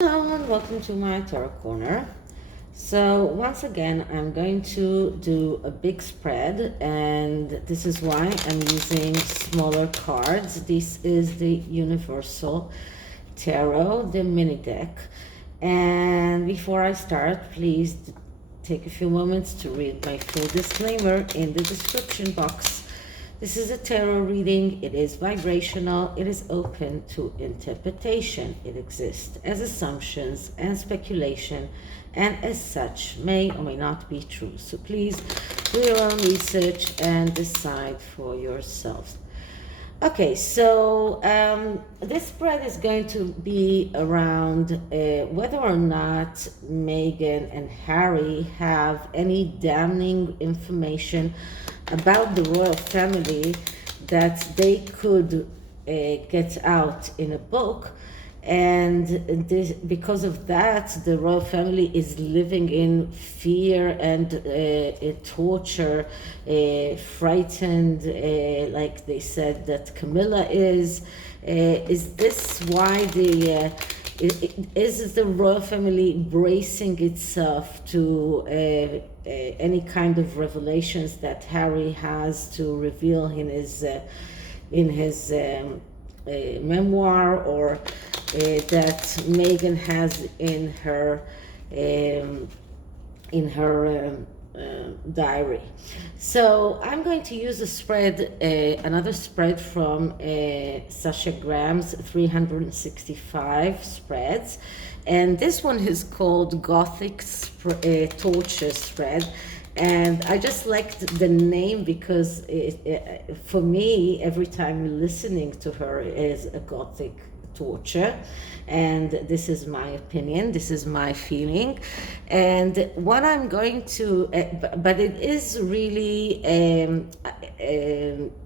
Hello and welcome to my tarot corner. So once again I'm going to do a big spread, and this is why I'm using smaller cards. This is the Universal Tarot, the mini deck. And before I start, please take a few moments to read my full disclaimer in the description box. This is a tarot reading. It is vibrational. It is open to interpretation. It exists as assumptions and speculation, and as such may or may not be true. So please do your own research and decide for yourselves. Okay, so this spread is going to be around whether or not Meghan and Harry have any damning information about the royal family that they could get out in a book. And this, because of that, the royal family is living in fear and torture, frightened, like they said that Camilla is. Is this why is the royal family bracing itself to any kind of revelations that Harry has to reveal in his memoir, or that Meghan has in her diary? So I'm going to use a spread, another spread from Sasha Graham's 365 spreads, and this one is called Gothic Torture Spread. And I just liked the name because for me, every time listening to her is a Gothic torture. And this is my opinion, this is my feeling. And what I'm going to, but it is really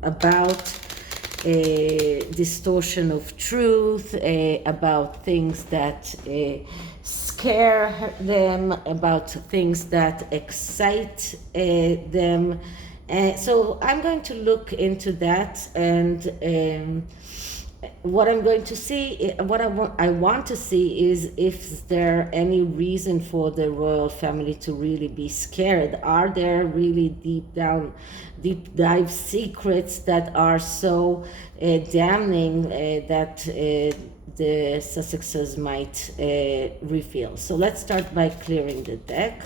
about distortion of truth, about things that scare them, about things that excite them. So I'm going to look into that, and what I'm going to see, what I want to see is if there any reason for the royal family to really be scared. Are there really deep dive secrets that are so damning that the Sussexes might reveal? So let's start by clearing the deck.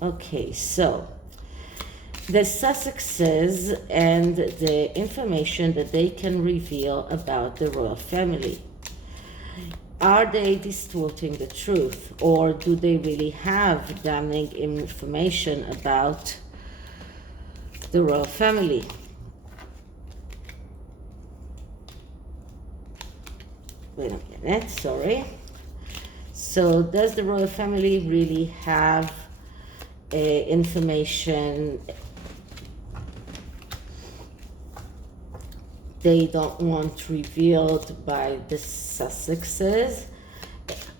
Okay, so the Sussexes and the information that they can reveal about the royal family. Are they distorting the truth, or do they really have damning information about the royal family? Wait a minute, sorry. So does the royal family really have information they don't want revealed by the Sussexes,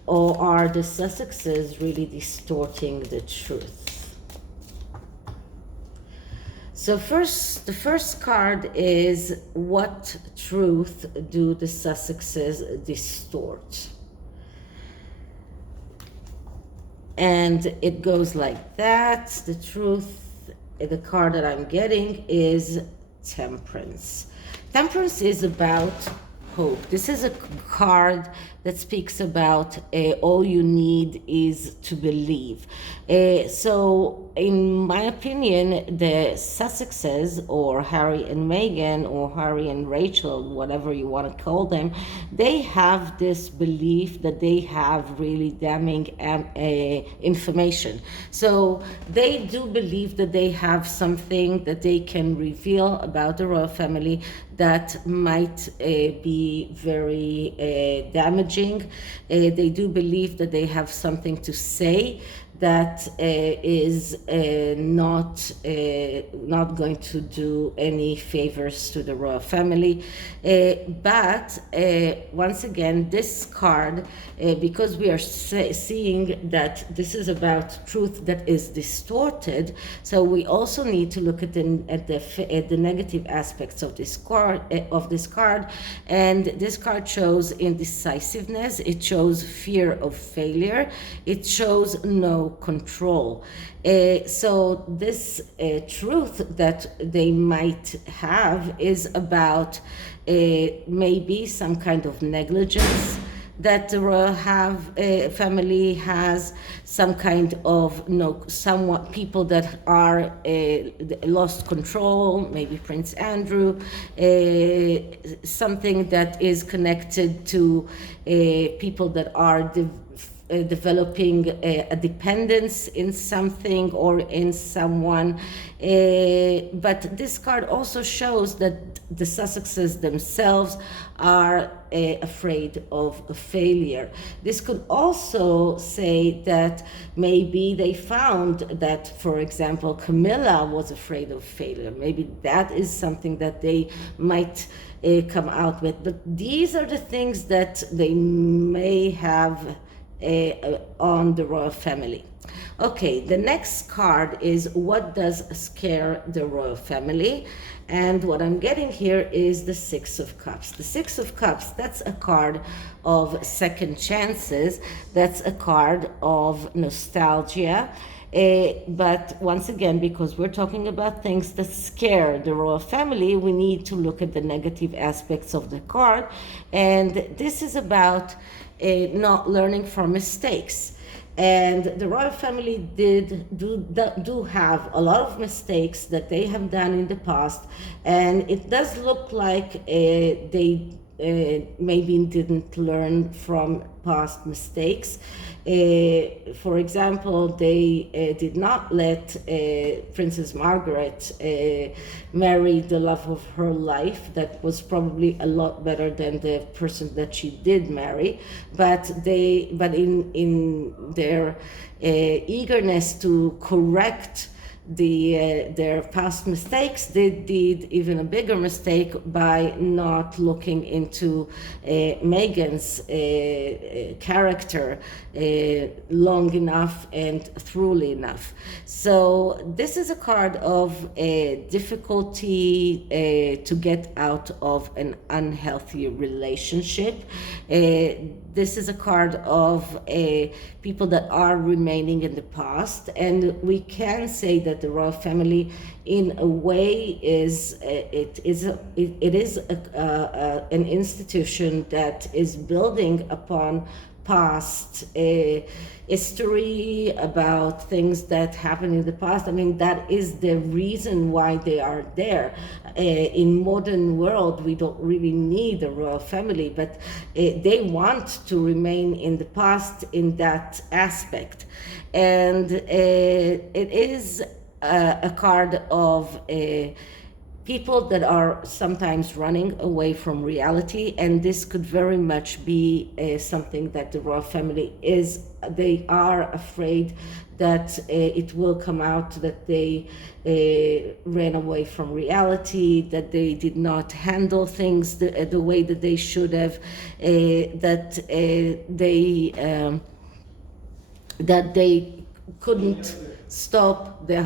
or are the Sussexes really distorting the truth? So the first card is, what truth do the Sussexes distort? And it goes like that. The truth, the card that I'm getting is Temperance. Temperance is about hope. This is a card that speaks about all you need is to believe. So in my opinion, the Sussexes, or Harry and Meghan, or Harry and Rachel, whatever you want to call them, they have this belief that they have really damning information. So they do believe that they have something that they can reveal about the royal family that might be very damaging. They do believe that they have something to say that is not going to do any favors to the royal family. But once again, this card, because we are seeing that this is about truth that is distorted, so we also need to look at the negative aspects of this card. And this card shows indecisiveness. It shows fear of failure. It shows no control. So this truth that they might have is about maybe some kind of negligence that the royal family has, some kind of somewhat people that are lost control, maybe Prince Andrew, something that is connected to people that are developing a dependence in something or in someone. But this card also shows that the Sussexes themselves are afraid of a failure. This could also say that maybe they found that, for example, Camilla was afraid of failure. Maybe that is something that they might come out with. But these are the things that they may have on the royal family. Okay, the next card is what does scare the royal family, and what I'm getting here is the Six of Cups. The Six of Cups, that's a card of second chances. That's a card of nostalgia. But once again, because we're talking about things that scare the royal family, we need to look at the negative aspects of the card. And this is about not learning from mistakes. And the royal family do have a lot of mistakes that they have done in the past, and it does look like they maybe didn't learn from past mistakes. For example, they did not let Princess Margaret marry the love of her life. That was probably a lot better than the person that she did marry. But in their eagerness to correct their past mistakes, they did even a bigger mistake by not looking into Meghan's character long enough and thoroughly enough. So this is a card of difficulty to get out of an unhealthy relationship. This is a card of people that are remaining in the past, and we can say that the royal family, in a way, is an institution that is building upon past history, about things that happened in the past. I mean, that is the reason why they are there. In modern world, we don't really need a royal family, but they want to remain in the past in that aspect. And it is a card of people that are sometimes running away from reality, and this could very much be something that the royal family is. They are afraid that it will come out that they ran away from reality, that they did not handle things the way that they should have, that they couldn't stop the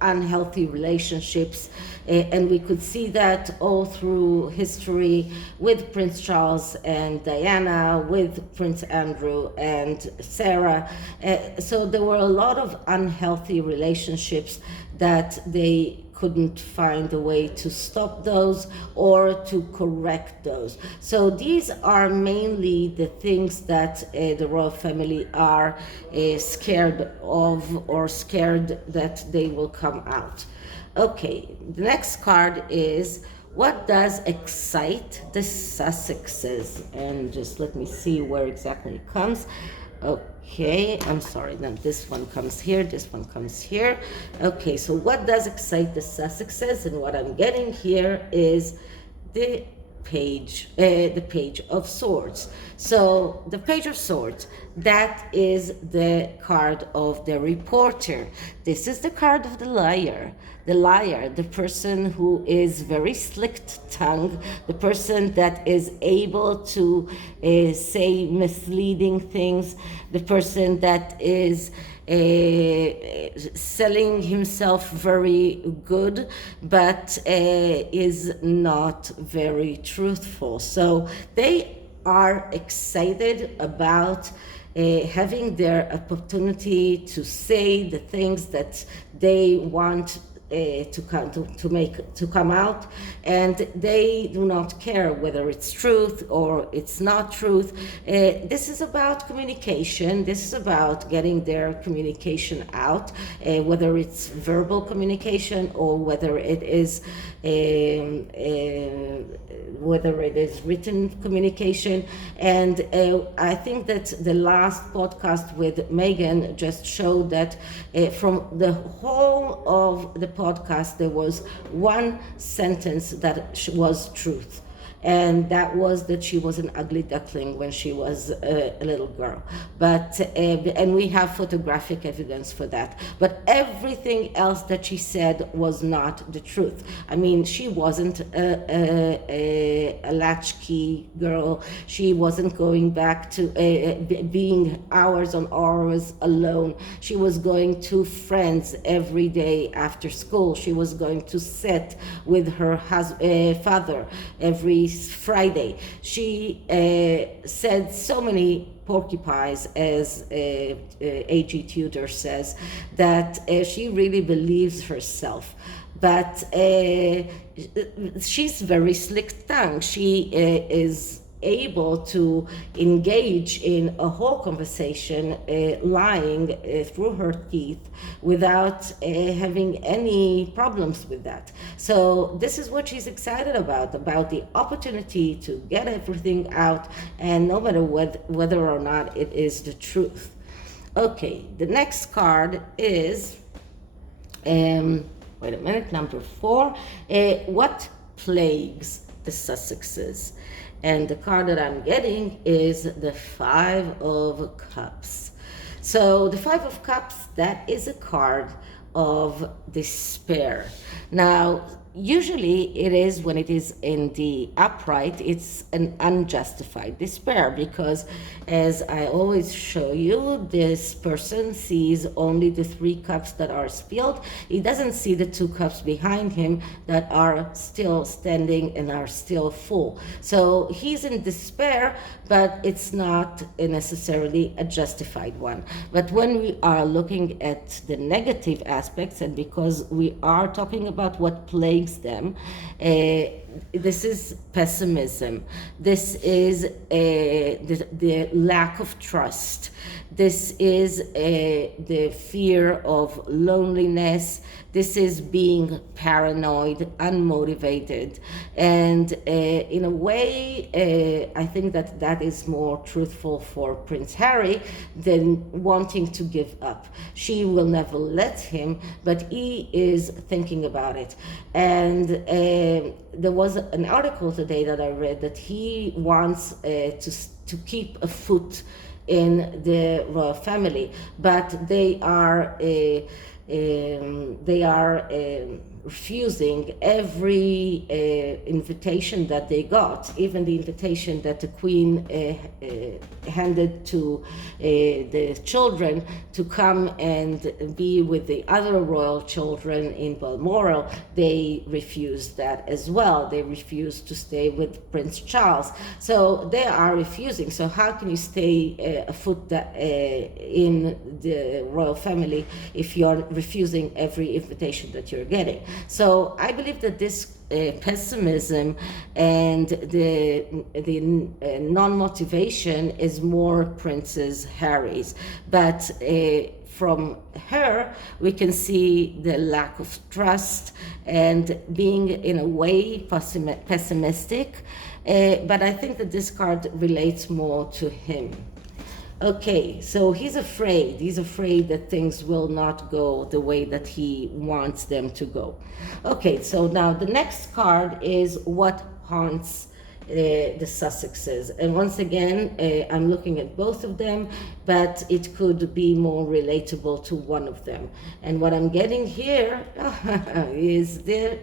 unhealthy relationships. And we could see that all through history with Prince Charles and Diana, with Prince Andrew and Sarah. So there were a lot of unhealthy relationships that they couldn't find a way to stop those or to correct those. So these are mainly the things that the royal family are scared of, or scared that they will come out. Okay, the next card is what does excite the Sussexes? And just let me see where exactly it comes. Okay, I'm sorry, then this one comes here, this one comes here. Okay, so what does excite the Sussexes? And what I'm getting here is the page of swords. So the page of swords, that is the card of the reporter. This is the card of the liar. The liar, the person who is very slick-tongued, the person that is able to say misleading things, the person that is selling himself very good, but is not very truthful. So they are excited about having their opportunity to say the things that they want to come out, and they do not care whether it's truth or it's not truth. This is about communication. This is about getting their communication out, whether it's verbal communication or whether it is written communication. And I think that the last podcast with Meghan just showed that from the whole of the podcast, there was one sentence that was truth. And that was that she was an ugly duckling when she was a little girl. But and we have photographic evidence for that. But everything else that she said was not the truth. I mean, she wasn't a latchkey girl. She wasn't going back to being hours on hours alone. She was going to friends every day after school. She was going to sit with her father every Friday. She said so many porcupines, as A.G. Tudor says, that she really believes herself. But she's very slick-tongued. She is able to engage in a whole conversation, lying through her teeth without having any problems with that. So this is what she's excited about the opportunity to get everything out, and no matter whether or not it is the truth. Okay, the next card is, wait a minute, number 4. What plagues the Sussexes? And the card that I'm getting is the 5 of Cups. So the 5 of Cups, that is a card of despair. Now, usually it is, when it is in the upright, it's an unjustified despair, because as I always show you, this person sees only the 3 cups that are spilled. He doesn't see the 2 cups behind him that are still standing and are still full. So he's in despair, but it's not necessarily a justified one. But when we are looking at the negative aspects, and because we are talking about what plagues them, this is pessimism. This is the lack of trust. This is the fear of loneliness. This is being paranoid, unmotivated. And in a way, I think that that is more truthful for Prince Harry than wanting to give up. She will never let him, but he is thinking about it. And there was an article today that I read that he wants to keep a foot in the royal family, but they are refusing every invitation that they got, even the invitation that the Queen handed to the children to come and be with the other royal children in Balmoral. They refused that as well. They refused to stay with Prince Charles. So they are refusing. So how can you stay afoot in the royal family if you're refusing every invitation that you're getting? So I believe that this pessimism and the non-motivation is more Princess Harry's, but from her we can see the lack of trust and being in a way pessimistic, but I think that this card relates more to him. Okay, so he's afraid that things will not go the way that he wants them to go. Okay, so now the next card is what haunts the Sussexes. And once again, I'm looking at both of them, but it could be more relatable to one of them. And what I'm getting here is the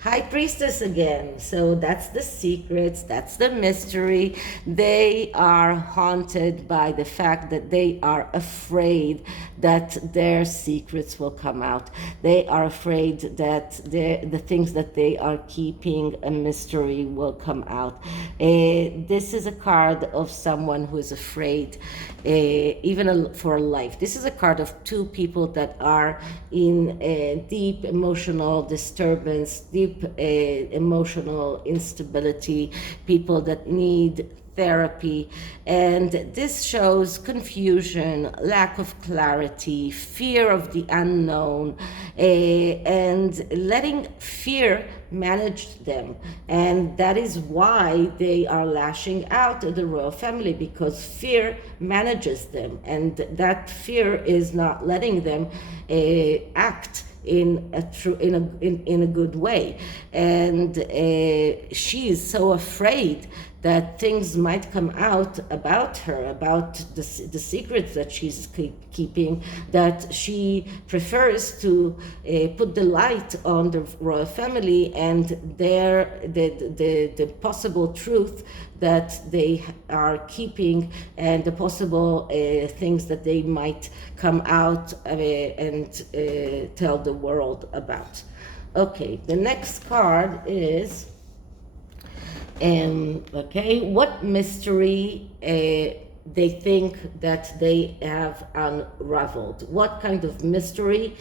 High Priestess again. So that's the secrets, that's the mystery. They are haunted by the fact that they are afraid that their secrets will come out. They are afraid that the things that they are keeping a mystery will come out. This is a card of someone who is afraid, even for life. This is a card of two people that are in a deep emotional disturbance, deep emotional instability, people that need therapy. And this shows confusion, lack of clarity, fear of the unknown, and letting fear manage them. And that is why they are lashing out at the royal family, because fear manages them, and that fear is not letting them act in a good way. And she is so afraid that things might come out about her, about the secrets that she's keeping, that she prefers to put the light on the royal family and the possible truth that they are keeping, and the possible things that they might come out and tell the world about. Okay, the next card is what mystery they think that they have unraveled. What kind of mystery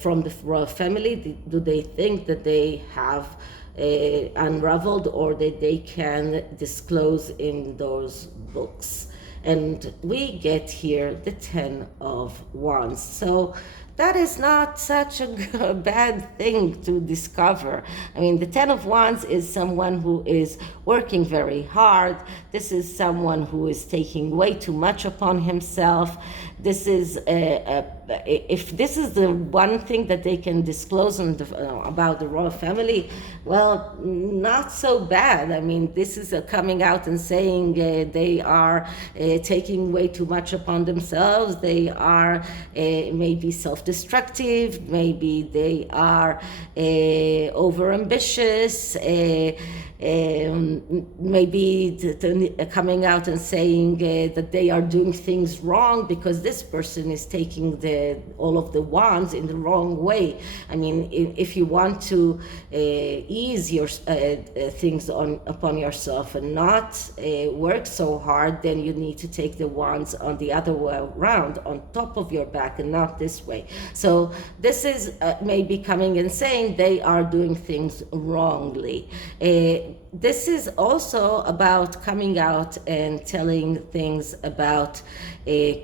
from the royal family do they think that they have unraveled, or that they can disclose in those books? And we get here the 10 of Wands. So that is not such a bad thing to discover. I mean, the 10 of Wands is someone who is working very hard. This is someone who is taking way too much upon himself. This is if this is the one thing that they can disclose about the royal family, well, not so bad. I mean, this is coming out and saying they are taking way too much upon themselves. They are maybe self-destructive. Maybe they are over-ambitious. Maybe coming out and saying that they are doing things wrong because this person is taking all of the wands in the wrong way. I mean, if you want to ease your things upon yourself and not work so hard, then you need to take the wands on the other way around, on top of your back, and not this way. So this is maybe coming and saying they are doing things wrongly. This is also about coming out and telling things about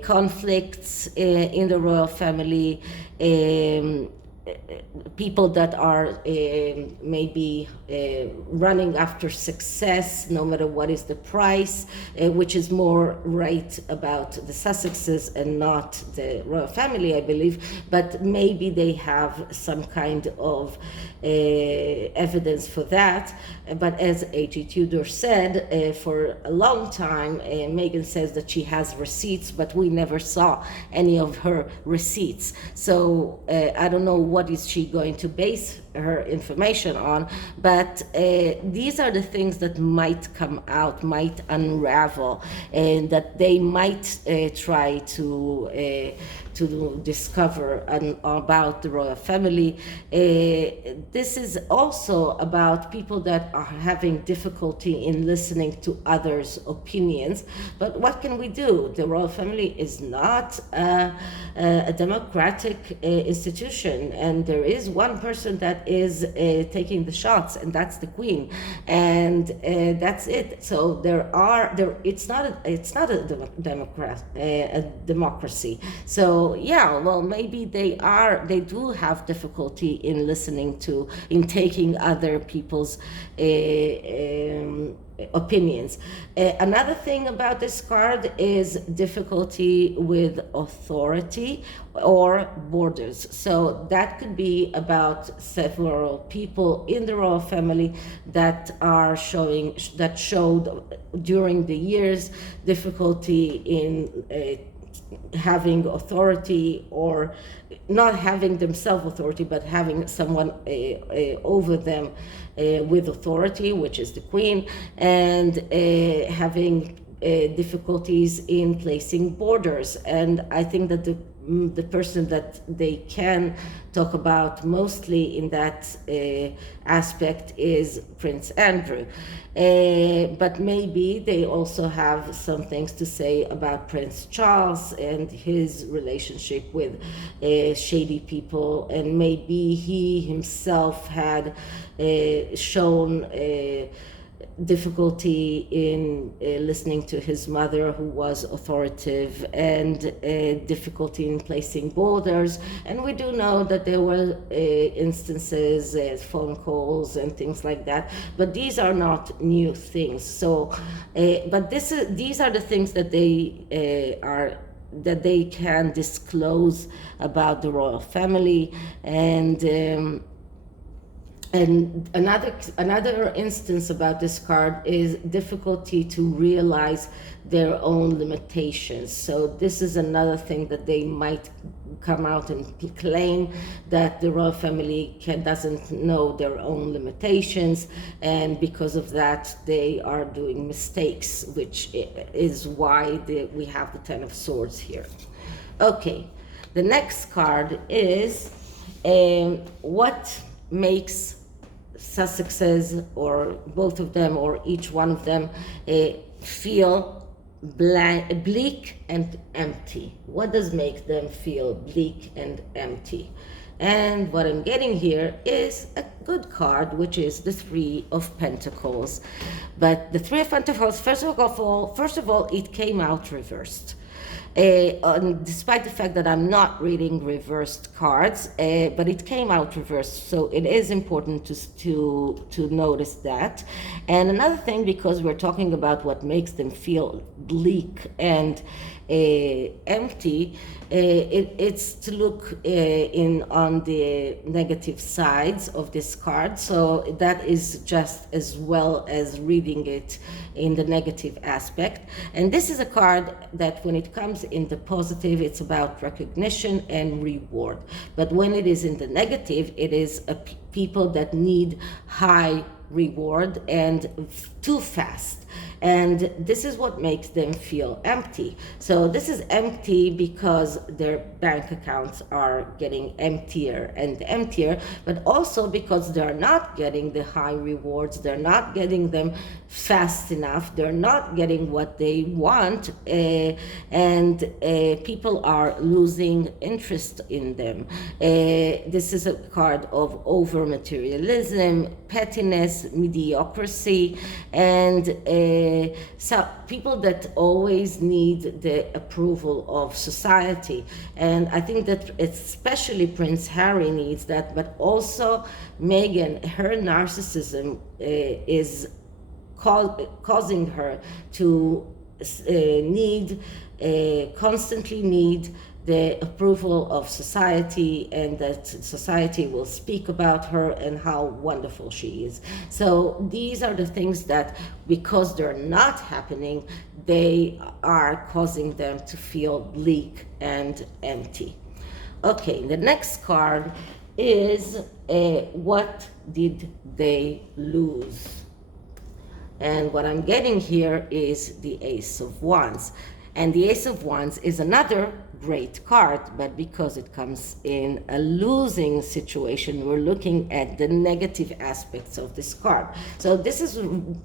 conflicts in the royal family, people that are maybe running after success, no matter what is the price, which is more right about the Sussexes and not the royal family, I believe. But maybe they have some kind of evidence for that. But as A.G. Tudor said, for a long time, Meghan says that she has receipts, but we never saw any of her receipts. So I don't know what is she going to base her information on, but these are the things that might come out, might unravel, and that they might try to discover about the royal family. This is also about people that are having difficulty in listening to others' opinions. But what can we do? The royal family is not a democratic institution, and there is one person that is taking the shots, and that's the queen, and that's it. So it's not a democracy. So yeah, well, maybe they do have difficulty in listening to, in taking other people's opinions. Another thing about this card is difficulty with authority or borders. So that could be about several people in the royal family that showed during the years difficulty in having authority, or not having themselves authority, but having someone over them with authority, which is the queen, and having difficulties in placing borders. And I think that the person that they can talk about mostly in that aspect is Prince Andrew. But maybe they also have some things to say about Prince Charles and his relationship with shady people, and maybe he himself had shown difficulty in listening to his mother, who was authoritative, and difficulty in placing borders. And we do know that there were instances, phone calls and things like that, but these are not new things. So but these are the things that they can disclose about the royal family. And another instance about this card is difficulty to realize their own limitations. So this is another thing that they might come out and claim, that the royal family doesn't know their own limitations, and because of that they are doing mistakes, which is why we have the Ten of Swords here. Okay, the next card is what makes Sussexes, or both of them, or each one of them, feel bleak and empty. What does make them feel bleak and empty? And what I'm getting here is a good card, which is the Three of Pentacles. But the Three of Pentacles, first of all, it came out reversed. Despite the fact that I'm not reading reversed cards, but it came out reversed, so it is important to notice that. And another thing, because we're talking about what makes them feel bleak and empty, it's to look on the negative sides of this card. So that is just as well as reading it in the negative aspect. And this is a card that when it comes in the positive, it's about recognition and reward. But when it is in the negative, it is people that need high reward and too fast. And this is what makes them feel empty. So this is empty because their bank accounts are getting emptier and emptier, but also because they're not getting the high rewards, they're not getting them fast enough, they're not getting what they want, and people are losing interest in them. This is a card of over materialism, pettiness, mediocrity, and so people that always need the approval of society. And I think that especially Prince Harry needs that, but also Meghan, her narcissism is causing her to constantly need the approval of society, and that society will speak about her and how wonderful she is. So these are the things that, because they're not happening, they are causing them to feel bleak and empty. Okay, the next card is what did they lose? And what I'm getting here is the Ace of Wands. And the Ace of Wands is another great card, but because it comes in a losing situation, we're looking at the negative aspects of this card. So this is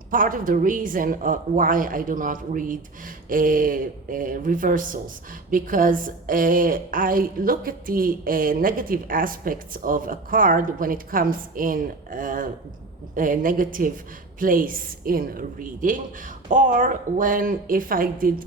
part of the reason why I do not read reversals, because I look at the negative aspects of a card when it comes in negative place in a reading, or when if I get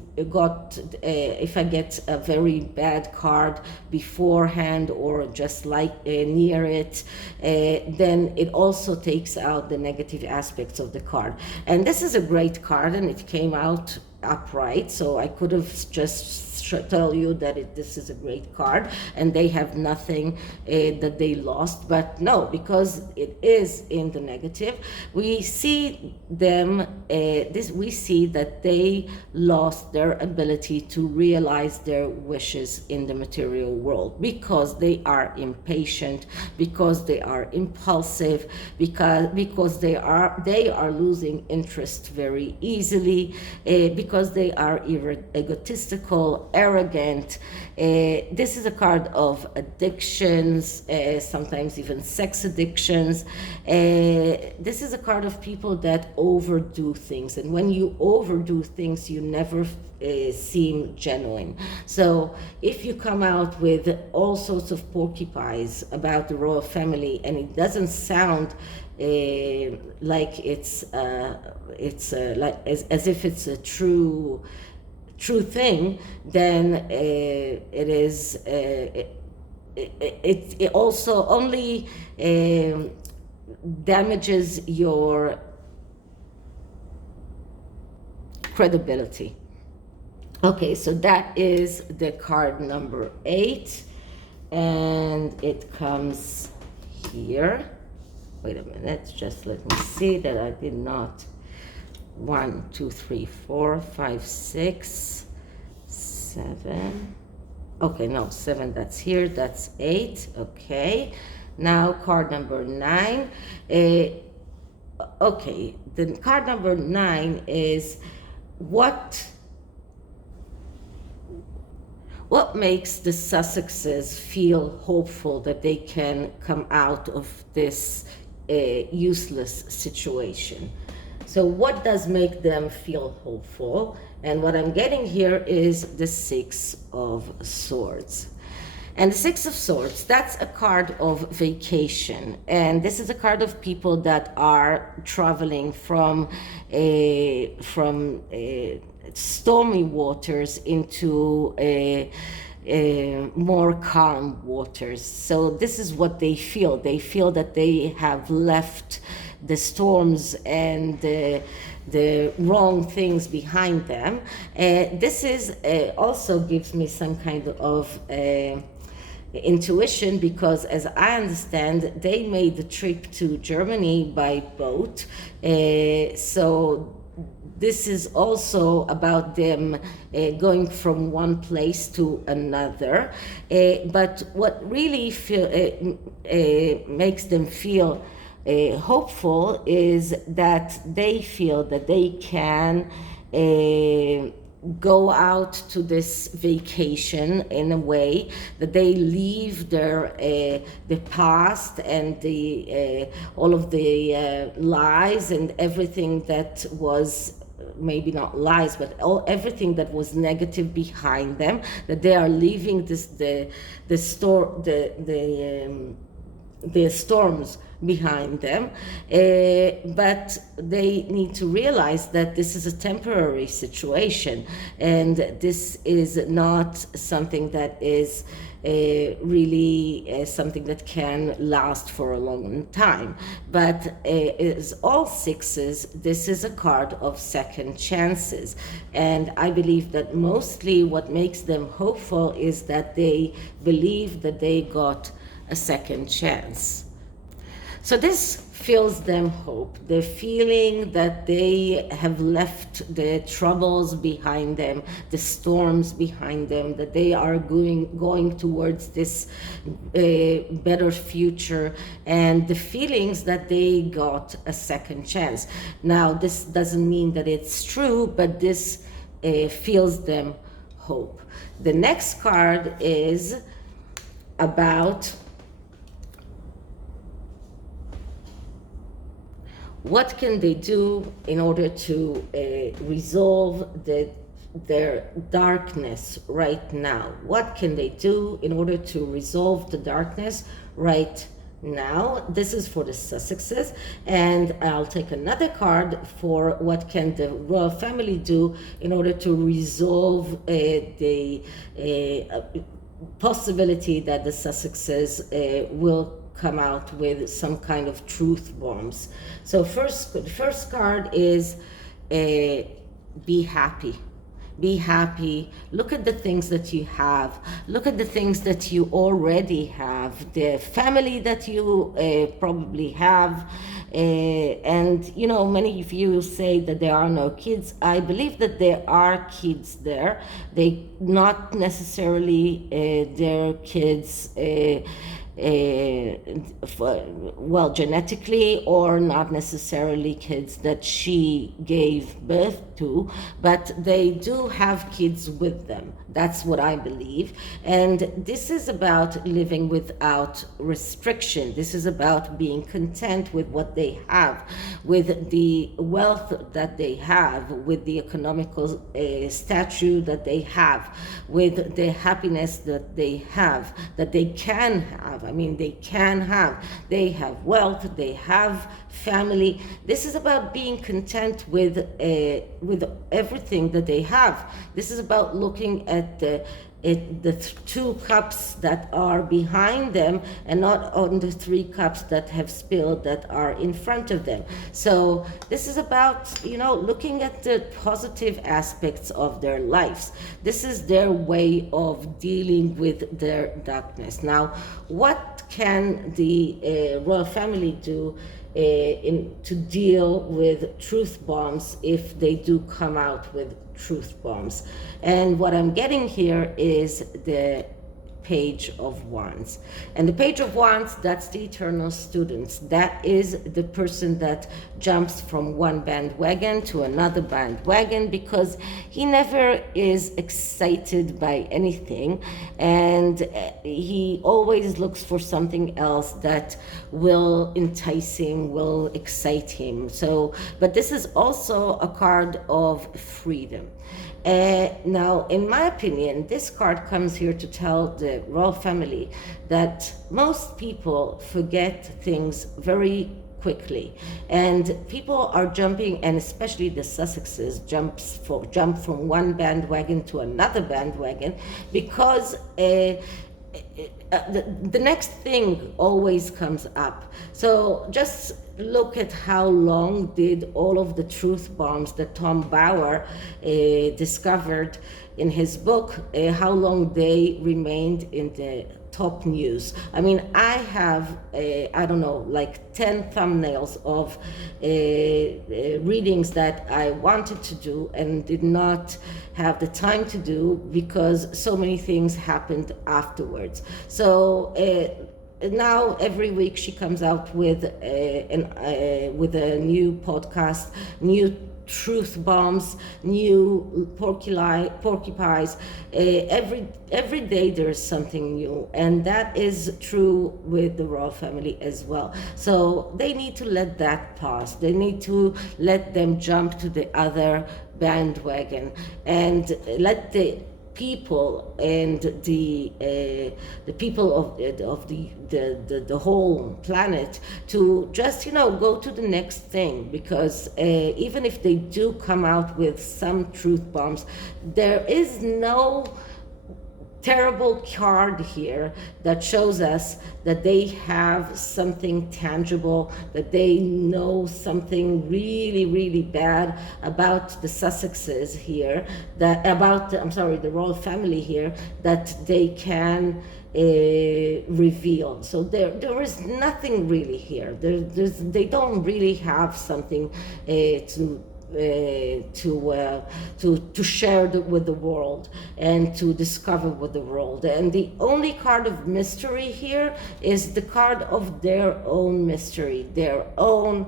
a very bad card beforehand or just near it, then it also takes out the negative aspects of the card. And this is a great card, and it came out upright, so I could have just tell you that this is a great card and they have nothing that they lost, but no, because it is in the negative, we see them we see that they lost their ability to realize their wishes in the material world, because they are impatient, because they are impulsive, because they are losing interest very easily, because they are egotistical, arrogant. This is a card of addictions, sometimes even sex addictions. This is a card of people that overdo things, and when you overdo things, you never seem genuine. So if you come out with all sorts of porcupines about the royal family and it doesn't sound like it's like as if it's a true thing, then it also only damages your credibility. Okay, so that is the card number 8, and it comes here. Wait a minute, just let me see that I did not. 1, 2, 3, 4, 5, 6, 7. Okay, no, 7, that's here, that's 8. Okay, now card number 9. Okay, the card number 9 is what makes the Sussexes feel hopeful that they can come out of this useless situation. So what does make them feel hopeful? And what I'm getting here is the 6 of Swords. And the 6 of Swords, that's a card of vacation. And this is a card of people that are traveling from stormy waters into more calm waters. So this is what they feel. They feel that they have left the storms and the wrong things behind them. This is also gives me some kind of intuition, because as I understand, they made the trip to Germany by boat. So this is also about them going from one place to another. But what really makes them feel hopeful is that they feel that they can go out to this vacation in a way that they leave their the past and the all of the lies and everything that was, maybe not lies, but everything that was negative behind them, that they are leaving the storms behind them, but they need to realize that this is a temporary situation, and this is not something that is really something that can last for a long time. But as all 6s, this is a card of second chances, and I believe that mostly what makes them hopeful is that they believe that they got a second chance. So this fills them hope, the feeling that they have left the troubles behind them, the storms behind them, that they are going towards this better future, and the feelings that they got a second chance. Now, this doesn't mean that it's true, but this fills them hope. The next card is about what can they do in order to resolve their darkness right now? What can they do in order to resolve the darkness right Now, this is for the Sussexes, and I'll take another card for what can the royal family do in order to resolve the possibility that the Sussexes will come out with some kind of truth bombs. So the first card is be happy. Be happy. Look at the things that you have. Look at the things that you already have. The family that you probably have. And you know, many of you say that there are no kids. I believe that there are kids there. They not necessarily their kids well, genetically, or not necessarily kids that she gave birth to, but they do have kids with them. That's what I believe. And this is about living without restriction. This is about being content with what they have, with the wealth that they have, with the economical stature that they have, with the happiness that they have, that they can have. I mean, they can have. They have wealth, they have family. This is about being content with everything that they have. This is about looking at the two cups that are behind them and not on the three cups that have spilled that are in front of them. So this is about, you know, looking at the positive aspects of their lives. This is their way of dealing with their darkness. Now, what can the royal family do to deal with truth bombs if they do come out with truth bombs? And what I'm getting here is the Page of Wands. And the Page of Wands, that's the eternal students. That is the person that jumps from one bandwagon to another bandwagon because he never is excited by anything, and he always looks for something else that will entice him, will excite him. So, but this is also a card of freedom. Now, in my opinion, this card comes here to tell the royal family that most people forget things very quickly, and people are jumping, and especially the Sussexes jump from one bandwagon to another bandwagon because the next thing always comes up. So just look at how long did all of the truth bombs that Tom Bauer discovered in his book, how long they remained in the top news. I mean, I have, I don't know, like 10 thumbnails of readings that I wanted to do and did not have the time to do because so many things happened afterwards. So now every week she comes out with a new podcast, new truth bombs, new porcupines. Every day there's something new, and that is true with the royal family as well. So they need to let that pass. They need to let them jump to the other bandwagon and let the people and the people of the whole planet to just, you know, go to the next thing, because even if they do come out with some truth bombs, there is no terrible card here that shows us that they have something tangible, that they know something really, really bad about the Sussexes here, the royal family here, that they can reveal. So there is nothing really here. They don't really have something to share with the world and to discover with the world. And the only card of mystery here is the card of their own mystery, their own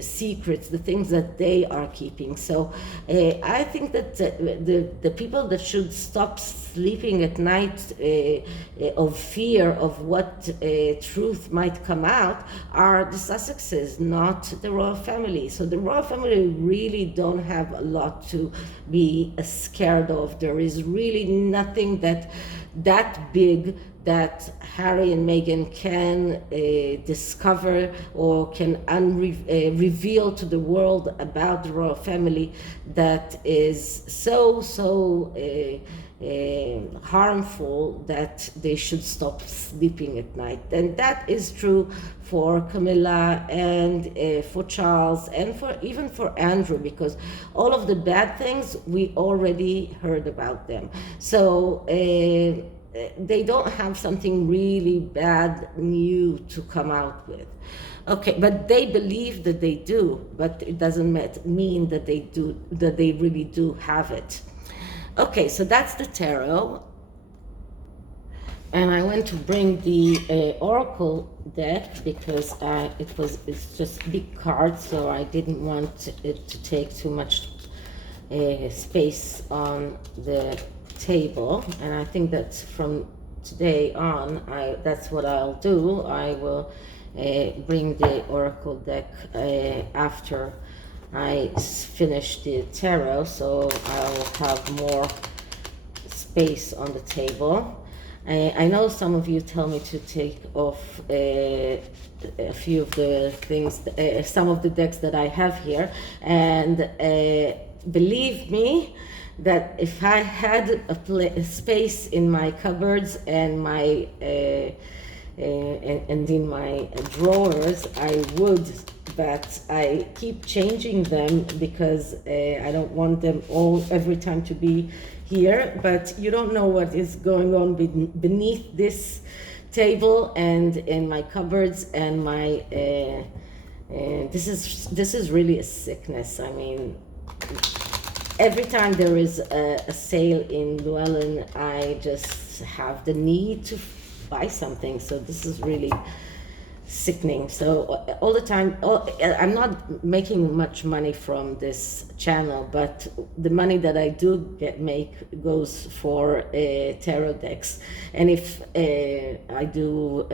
secrets, the things that they are keeping. So I think that the people that should stop sleeping at night of fear of what truth might come out are the Sussexes, not the royal family. So the royal family really don't have a lot to be scared of. There is really nothing that big that Harry and Meghan can discover or can reveal to the world about the royal family that is so harmful that they should stop sleeping at night. And that is true for Camilla and for Charles and for even for Andrew, because all of the bad things we already heard about them. So they don't have something really bad new to come out with. Okay, but they believe that they do, but it doesn't mean that they do, that they really do have it. Okay, so that's the tarot. And I went to bring the oracle deck because it's just big cards, so I didn't want it to take too much space on the table. And I think that from today on, that's what I'll do. I will bring the oracle deck after I finish the tarot, so I'll have more space on the table. I know some of you tell me to take off a few of the things, some of the decks that I have here, and believe me that if I had a space in my cupboards and my and in my drawers, I would, but I keep changing them because I don't want them all every time to be here. But you don't know what is going on beneath this table and in my cupboards and my this is really a sickness. I mean, every time there is a sale in Llewellyn, I just have the need to buy something. So this is really sickening. So all the time, I'm not making much money from this channel, but the money that I do make goes for tarot decks. And if I do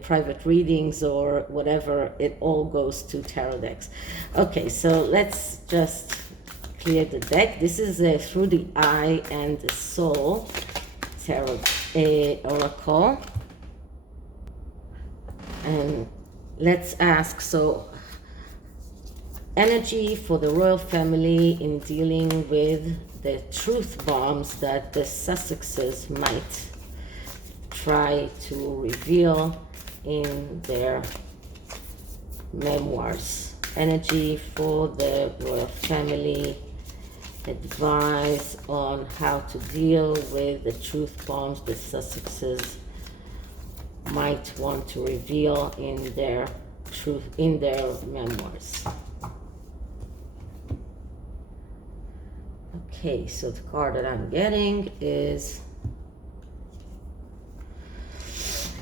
private readings or whatever, it all goes to tarot decks. Okay, so let's just clear the deck. This is Through the Eye and the Soul tarot oracle. And let's ask, so energy for the royal family in dealing with the truth bombs that the Sussexes might try to reveal in their memoirs. Energy for the royal family, advice on how to deal with the truth bombs the Sussexes might want to reveal in their memoirs. Okay, so the card that I'm getting is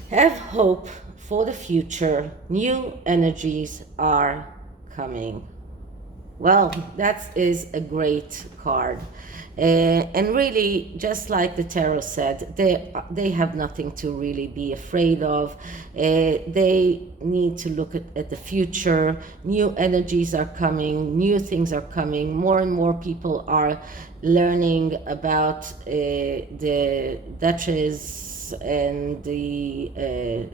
have hope for the future. New energies are coming. Well, that is a great card. And really, just like the tarot said, they have nothing to really be afraid of. They need to look at the future. New energies are coming, new things are coming. More and more people are learning about the duchess and the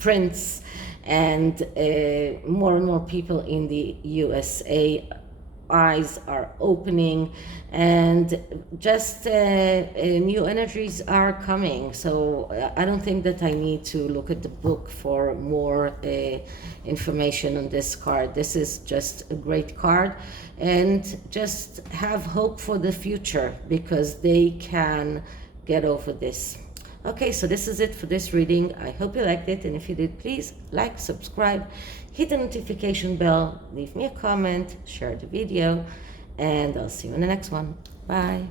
prince, and more people in the USA eyes are opening, and just new energies are coming. So I don't think that I need to look at the book for more information on this card. This is just a great card, and just have hope for the future because they can get over this. Okay, so this is it for this reading. I hope you liked it, and if you did, please like, subscribe, hit the notification bell, leave me a comment, share the video, and I'll see you in the next one. Bye.